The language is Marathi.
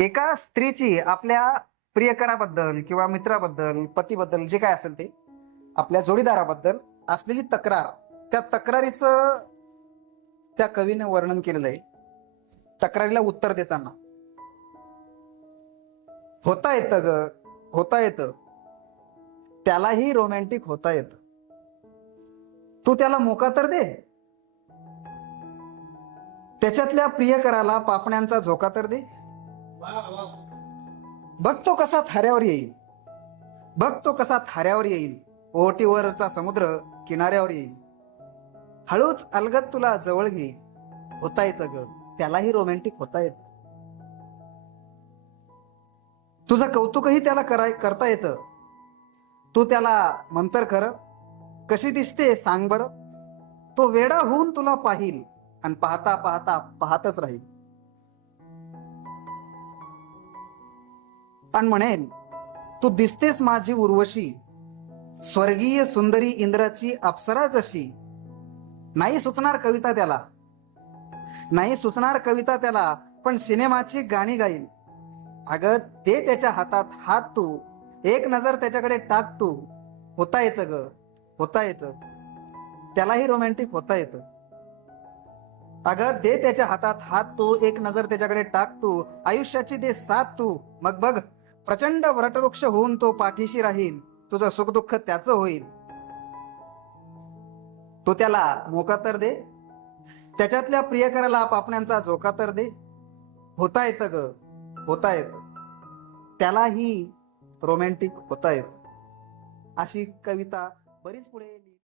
एका स्त्रीची आपल्या प्रियकराबद्दल किंवा मित्राबद्दल पतीबद्दल जे काय असेल ते आपल्या जोडीदाराबद्दल असलेली तक्रार त्या तक्रारीचं त्या कवीने वर्णन केलेलं आहे. तक्रारीला उत्तर देताना. होता येतं ग होता येतं. त्यालाही रोमॅन्टिक होता येतं. तू त्याला मोका तर दे. त्याच्यातल्या प्रियकराला पापण्यांचा झोका तर दे. बघतो कसा थाऱ्यावर येईल. बघतो कसा थाऱ्यावर येईल. ओहटीवरचा समुद्र किनाऱ्यावर येईल. हळूच अलगत तुला जवळ घेईल. होता येतं ग. त्यालाही रोमॅन्टिक होता येतं. तुझं कौतुकही त्याला कराय करता येतं. तू त्याला मंतर कर. कशी दिसते सांग बरं. तो वेडा होऊन तुला पाहिल. आणि पाहता पाहता पाहतच राहील. आणि म्हणेन तू दिसतेस माझी उर्वशी स्वर्गीय सुंदरी इंद्राची अप्सरा जशी. नाही सुचणार कविता त्याला. नाही सुचणार कविता त्याला पण सिनेमाची गाणी गाईल अगं ते त्याच्या हातात हात तू एक नजर त्याच्याकडे टाक तू. होता येतं ग होता येतं. त्यालाही रोमॅन्टिक होता येतं. अगं दे त्याच्या हातात हात तू एक नजर त्याच्याकडे टाक तू आयुष्याची दे साथ तू. मग बघ. प्रचंड वटवृक्ष होऊन तो पाठीशी राहील तुझं सुखदुःख त्याचं होईल. तो त्याला मोका तर दे. त्याच्यातल्या प्रियकराला पापण्यांचा झोका तर दे. होता येतं ग होता येतं. त्यालाही रोमॅन्टिक होता येतं. अशी कविता बरीच पुढे